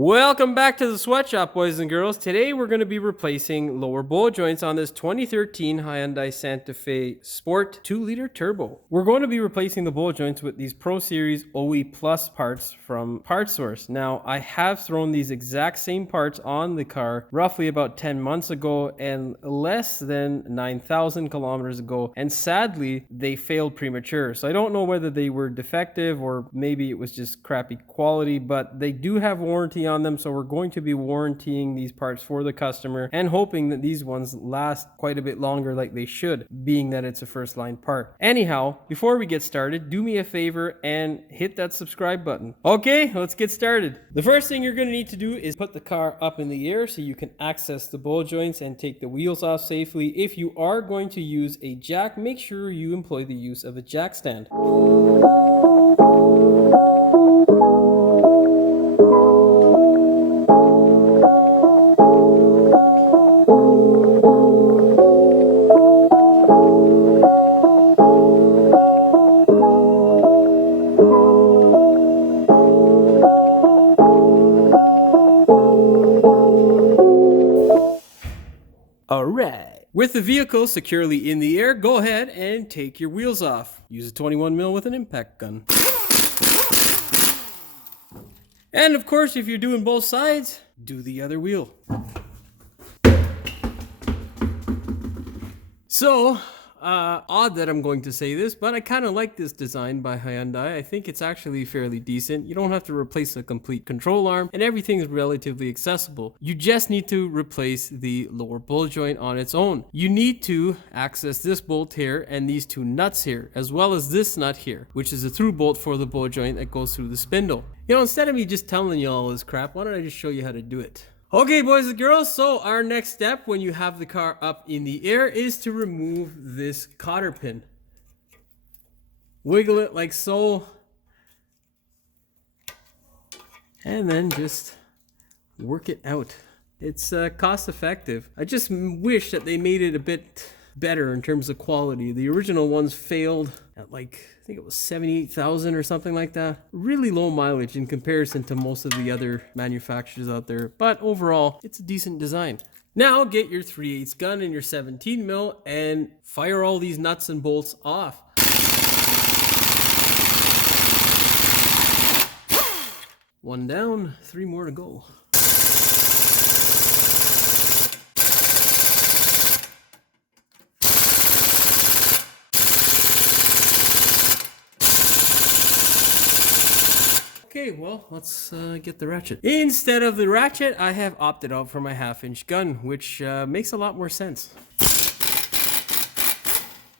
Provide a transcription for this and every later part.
Welcome back to the sweatshop, boys and girls. Today we're going to be replacing lower bowl joints on this 2013 Hyundai Santa Fe Sport 2-liter turbo. We're going to be replacing the bowl joints with these Pro Series OE Plus parts from Parts Source. Now, I have thrown these exact same parts on the car roughly about 10 months ago and less than 9,000 kilometers ago, and sadly, they failed premature. So I don't know whether they were defective or maybe it was just crappy quality, but they do have warranty on them, so we're going to be warrantying these parts for the customer and hoping that these ones last quite a bit longer like they should, being that it's a first line part. Anyhow, before we get started, do me a favor and hit that subscribe button. Okay, let's get started. The first thing you're going to need to do is put the car up in the air so you can access the bowl joints and take the wheels off safely. If you are going to use a jack, make sure you employ the use of a jack stand. Alright. With the vehicle securely in the air, go ahead and take your wheels off. Use a 21mm with an impact gun. And of course, if you're doing both sides, do the other wheel. So, odd that I'm going to say this, but I kind of like this design by Hyundai. I think it's actually fairly decent. You don't have to replace a complete control arm, and everything is relatively accessible. You just need to replace the lower bowl joint on its own. You need to access this bolt here and these two nuts here, as well as this nut here, which is a through bolt for the bowl joint that goes through the spindle. You know, instead of me just telling you all this crap, why don't I just show you how to do it? Okay, boys and girls, so our next step when you have the car up in the air is to remove this cotter pin. Wiggle it like so. And then just work it out. It's cost effective. I just wish that they made it a bit better in terms of quality. The original ones failed at like, I think it was 78,000 or something like that. Really low mileage in comparison to most of the other manufacturers out there, but overall it's a decent design. Now get your 3/8 gun and your 17mm and fire all these nuts and bolts off. One down, 3 more to go. Okay, well, let's get the ratchet. Instead of the ratchet, I have opted out for my 1/2-inch gun, which makes a lot more sense.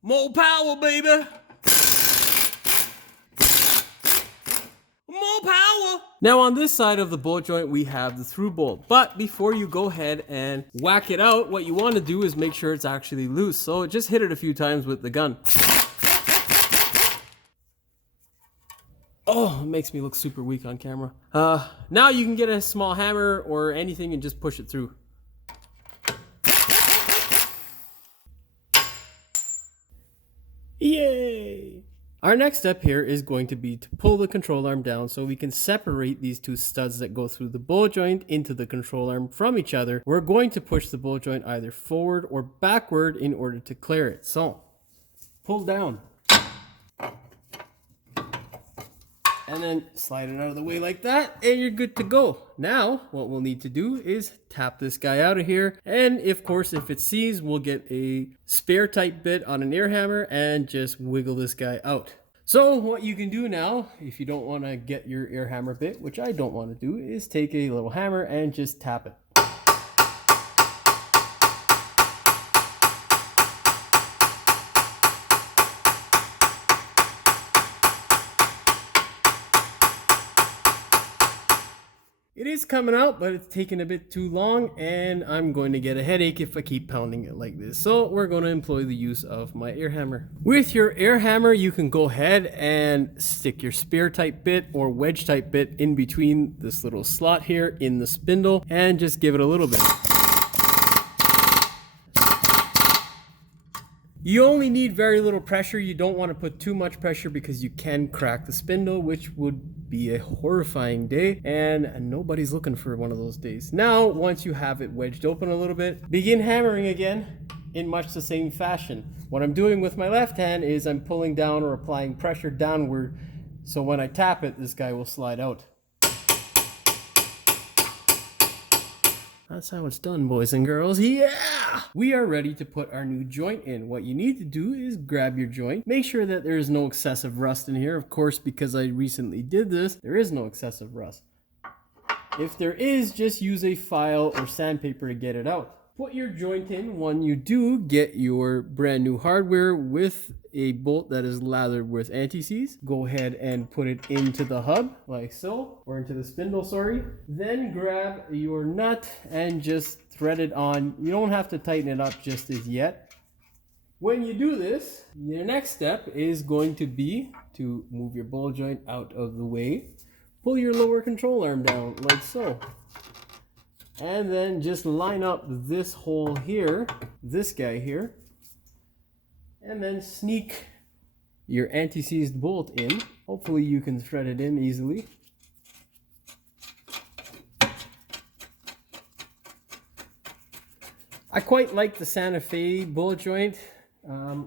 More power, baby! More power! Now on this side of the bowl joint, we have the through bolt. But before you go ahead and whack it out, what you want to do is make sure it's actually loose. So just hit it a few times with the gun. Oh, it makes me look super weak on camera. Now you can get a small hammer or anything and just push it through. Yay! Our next step here is going to be to pull the control arm down so we can separate these two studs that go through the bowl joint into the control arm from each other. We're going to push the bowl joint either forward or backward in order to clear it. So, pull down. And then slide it out of the way like that, and you're good to go. Now, what we'll need to do is tap this guy out of here. And of course, if it seized, we'll get a spare type bit on an air hammer and just wiggle this guy out. So what you can do now, if you don't want to get your air hammer bit, which I don't want to do, is take a little hammer and just tap it. It is coming out, but it's taking a bit too long, and I'm going to get a headache if I keep pounding it like this. So we're going to employ the use of my air hammer. With your air hammer, you can go ahead and stick your spare type bit or wedge type bit in between this little slot here in the spindle and just give it a little bit. You only need very little pressure. You don't want to put too much pressure because you can crack the spindle, which would be a horrifying day, and nobody's looking for one of those days. Now, once you have it wedged open a little bit, begin hammering again in much the same fashion. What I'm doing with my left hand is I'm pulling down or applying pressure downward, so when I tap it, this guy will slide out. That's how it's done, boys and girls. Yeah! We are ready to put our new joint in. What you need to do is grab your joint. Make sure that there is no excessive rust in here. Of course, because I recently did this, there is no excessive rust. If there is, just use a file or sandpaper to get it out. Put your joint in. When you do, get your brand new hardware with a bolt that is lathered with anti-seize. Go ahead and put it into the hub like so, or into the spindle, sorry. Then grab your nut and just thread it on. You don't have to tighten it up just as yet. When you do this, your next step is going to be to move your ball joint out of the way. Pull your lower control arm down like so. And then just line up this hole here, this guy here, and then sneak your anti-seized bolt in. Hopefully you can thread it in easily. I quite like the Santa Fe bullet joint.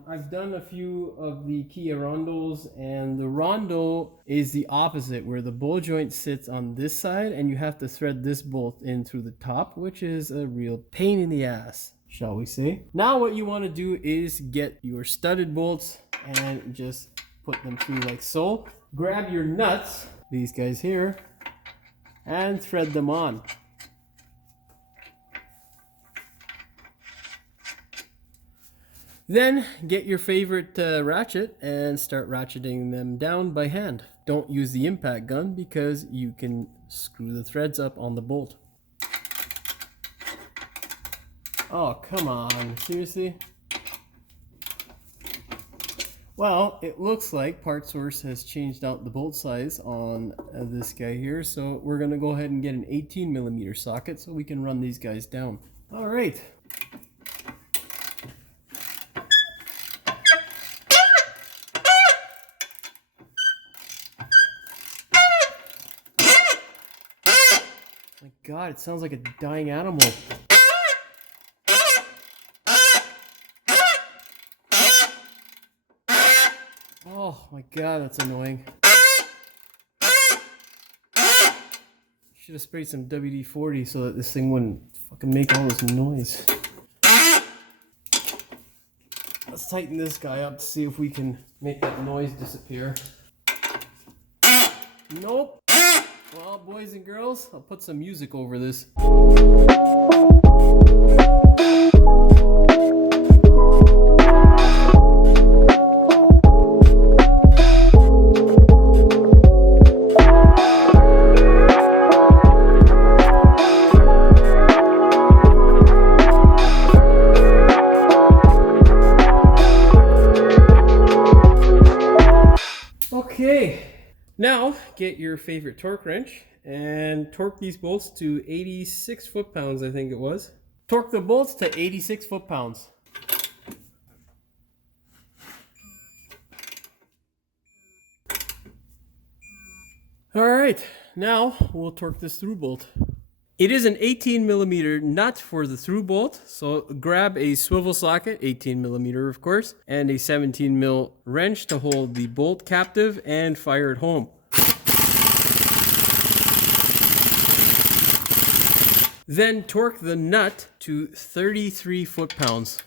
I've done a few of the Kia Rondos, and the Rondo is the opposite, where the bolt joint sits on this side and you have to thread this bolt in through the top, which is a real pain in the ass, shall we say. Now what you want to do is get your studded bolts and just put them through like so. Grab your nuts, these guys here, and thread them on. Then get your favorite ratchet and start ratcheting them down by hand. Don't use the impact gun because you can screw the threads up on the bolt. Oh, come on, seriously? Well, it looks like PartSource has changed out the bolt size on this guy here, so we're gonna go ahead and get an 18mm socket so we can run these guys down. All right. My God, it sounds like a dying animal. Oh my God, that's annoying. Should have sprayed some WD-40 so that this thing wouldn't fucking make all this noise. Let's tighten this guy up to see if we can make that noise disappear. Nope. Well, boys and girls, I'll put some music over this. Okay, now get your favorite torque wrench and torque these bolts to 86 foot-pounds, I think it was. Torque the bolts to 86 foot-pounds. All right, now we'll torque this through bolt. It is an 18mm nut for the through bolt, so grab a swivel socket, 18mm of course, and a 17mm wrench to hold the bolt captive and fire it home. Then torque the nut to 33 foot-pounds.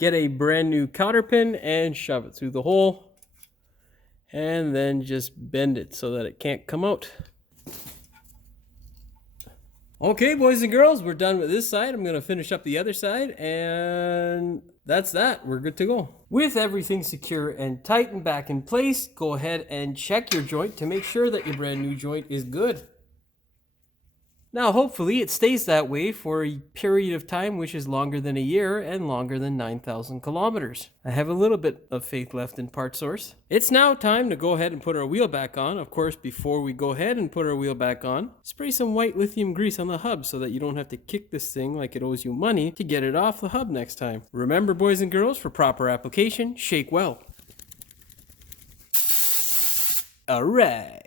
Get a brand new cotter pin and shove it through the hole, and then just bend it so that it can't come out. Okay, boys and girls, we're done with this side. I'm going to finish up the other side, and that's that. We're good to go. With everything secure and tight and back in place, go ahead and check your joint to make sure that your brand new joint is good. Now, hopefully it stays that way for a period of time which is longer than a year and longer than 9,000 kilometers. I have a little bit of faith left in Part Source. It's now time to go ahead and put our wheel back on. Of course, before we go ahead and put our wheel back on, spray some white lithium grease on the hub so that you don't have to kick this thing like it owes you money to get it off the hub next time. Remember, boys and girls, for proper application, shake well. All right.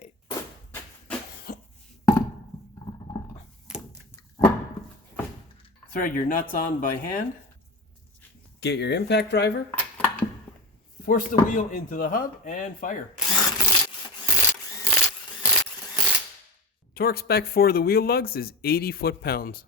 Thread your nuts on by hand. Get your impact driver. Force the wheel into the hub and fire. Torque spec for the wheel lugs is 80 foot-pounds.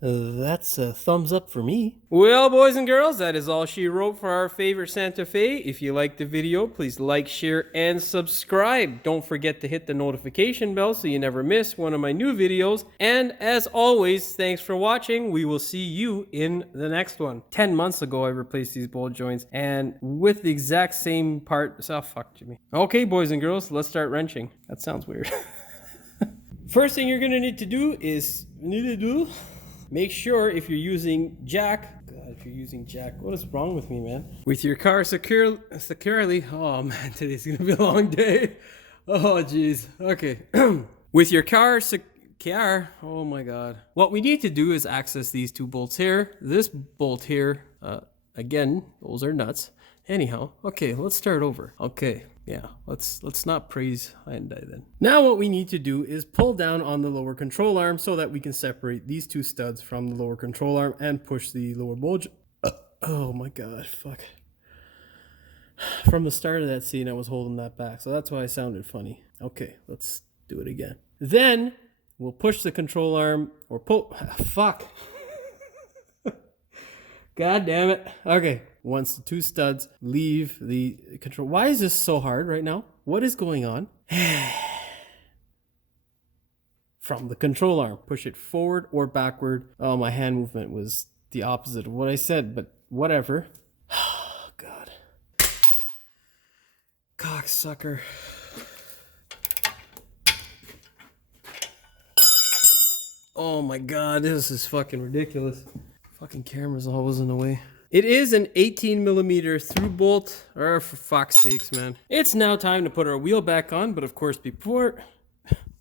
That's a thumbs up for me. Well, boys and girls, that is all she wrote for our favorite Santa Fe. If you liked the video, please like, share, and subscribe. Don't forget to hit the notification bell so you never miss one of my new videos. And as always, thanks for watching. We will see you in the next one. 10 months ago, I replaced these bolt joints, and with the exact same part. Oh, fuck, Jimmy. Okay, boys and girls, let's start wrenching. That sounds weird. First thing you're gonna need to do is make sure if you're using jack, God, if you're using jack, what is wrong with me, man? With your car securely, oh man, today's gonna be a long day. Oh jeez, okay. With your car oh my God. What we need to do is access these two bolts here. This bolt here, again, those are nuts. Anyhow, okay, let's start over. Okay, yeah, let's not praise Hyundai then. Now what we need to do is pull down on the lower control arm so that we can separate these two studs from the lower control arm and push the lower bolt. Oh my God, fuck. From the start of that scene, I was holding that back, so that's why I sounded funny. Okay, let's do it again. Then we'll push the control arm or pull. Fuck. God damn it. Okay. Once the two studs leave the control. Why is this so hard right now? What is going on? From the control arm. Push it forward or backward. Oh, my hand movement was the opposite of what I said, but whatever. Oh, God. Cocksucker. Oh my God, this is fucking ridiculous. Fucking camera's always in the way. It is an 18mm through bolt. For fuck's sakes, man. It's now time to put our wheel back on, but of course before